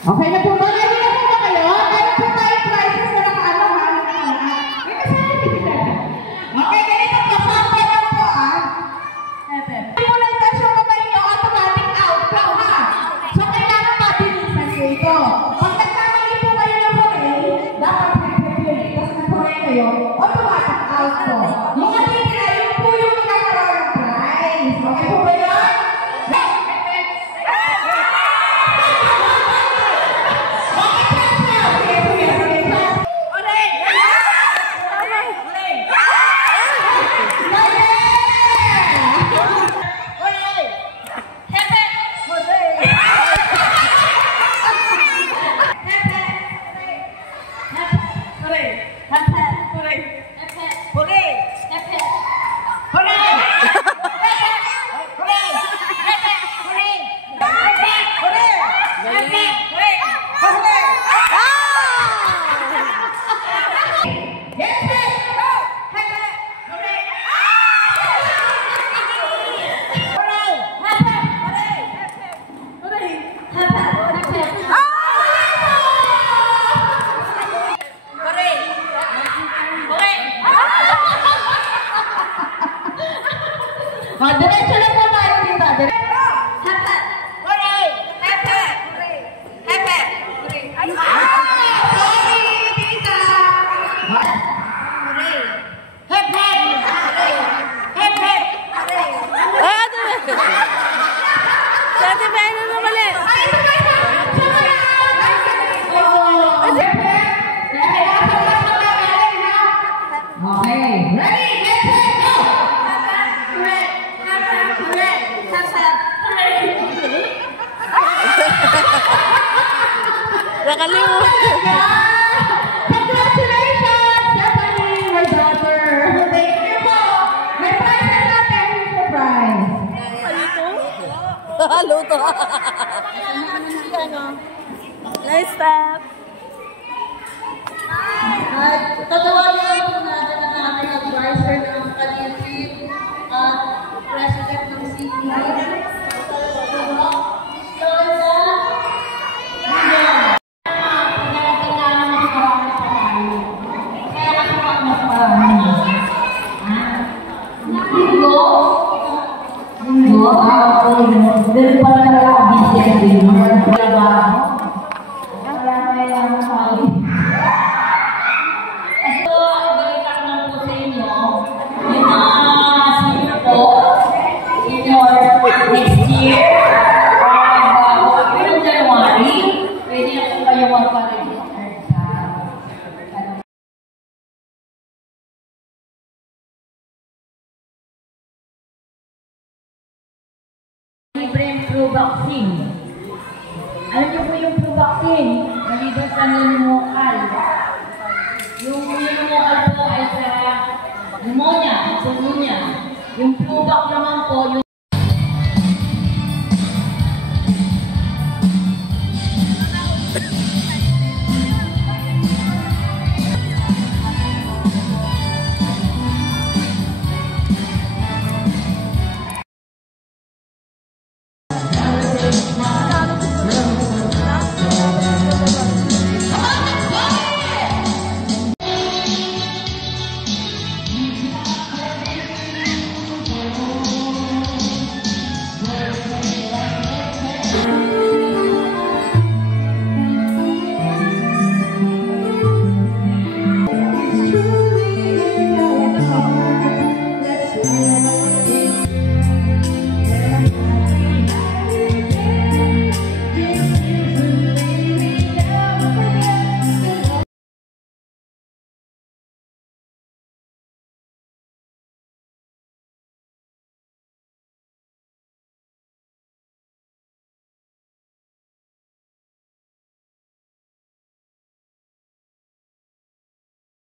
Okay na po ba? Ready na po ba kayo? Meron po tayong prizes na nakaano ha? Okay, ganito po. Sample lang po Hindi mo lang touch yung kamay nyo, automatic out po ha. So, kailangan mabilisan nyo ito. Pag nagkamali po kayo ng huli, dapat mag-prepare. Tapos nag-huli kayo, automatic out po. Yung natitira, yun po yung magkakaroon ng prize. Okay po ba yun? Diretso lang po tayo dito. Hepe! Hooray! Hepe! Hepe! Sorry, tita! Hooray! Hepe! Hepe! Sate ba yun na mali? Ay, ito ba ito? Okay, ready? Get set, go! Nakalimutan. Congratulations, Stephanie, my daughter. Thank you po. May prizes natin. Surprise. Luto. Nice step. At tatawagin po natin ang aming advisor ng Kalipit at President ng City. Dari pala talaga busy ang dinner. Wala ba? Wala na yung sabi. So, balik ako lang po sa inyo. Yung mga senior po, senior next year, yung January, pwede na po kayo magpa-register sa libreng flu vaccine. Alam niyo po yung flu vaccine, maliban sa pneumococcal. Yung pneumococcal po ay sa pneumonia, pneumonia. Yung flu vaccine naman po, yung